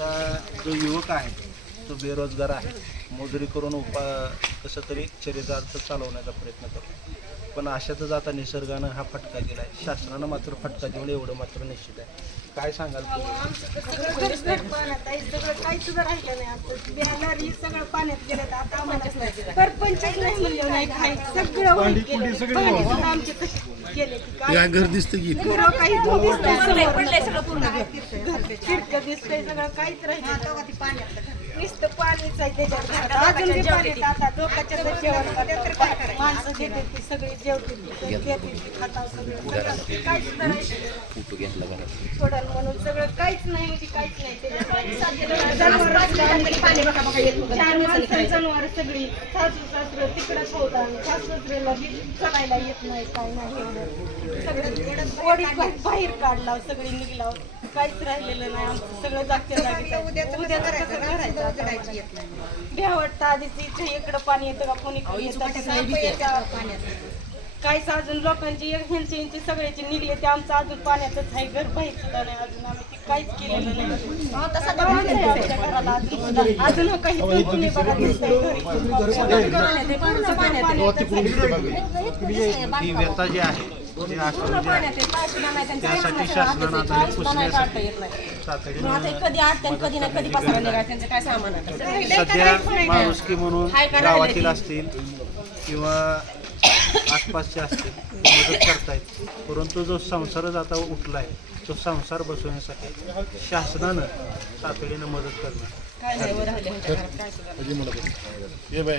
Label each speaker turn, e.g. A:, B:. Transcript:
A: आता जो युवक आहे तो बेरोजगार आहे. मजुरी करून उपा कसं तरी चरितार्थ चालवण्याचा प्रयत्न करतो. पण अशातच आता निसर्गानं हा फटका दिला आहे शासनानं मात्र फटका देऊन एवढं मात्र निश्चित आहे. काय सांगाल तुम्ही?
B: नाही नाही नाही काय
C: घर दिसतं की
B: काही दिसतंय सगळं दिसतंय काहीच राहिलं नुसतं पाणीच आहे त्याच्यात घरात. अजून बी पाणी आहे. आता तर जेवण करतात. माणसं देतात ती सगळी जेवतात ती, ती, खातात सगळं. काहीच राहिलं सोडाल म्हणून सगळं काहीच नाही म्हणजे काहीच नाही त्याच्यात. चार माणसं जनावर सगळी सासू सासर तिकडंच होता येत नाही काय नाही एवढं सगळं ओढीत बाहेर काढला सगळी निघला काहीच राहिलेलं नाही आमचं सगळं जागच्या जागी उद्याचं कसं करायचं आता? भ्या वाटतं आधीच इथे इकडं पाणी येतं का कोणी काहीच अजून लोकांची ह्यांची ह्यांची सगळ्याची निघले ते आमचं अजून पाण्यातच आहे घर बाहेर सुद्धा नाही अजून आम्ही ते काहीच केलेलं नाही आवाज आहे अजून काही दिसतंय घरी. पूर्ण पाण्यात आहे.
A: ही व्यथा जी आहे ती आश्रम जे आहे त्यासाठी आता हे तातडीनं
D: कधी आठ कधी ना कधी पसारा निघा त्यांचं काय सामान आहे
A: सध्या माणुसकी म्हणून गावातील असतील किंवा आसपासचे असतील ते मदत करतायत परंतु जो संसारच आता उठलाय तो संसार बसवण्यासाठी शासनानं तातडीनं मदत करणं
D: काय नाही वर राहिले ह्यांच्या घरात काय सुद्धा नाही.
C: ये बाई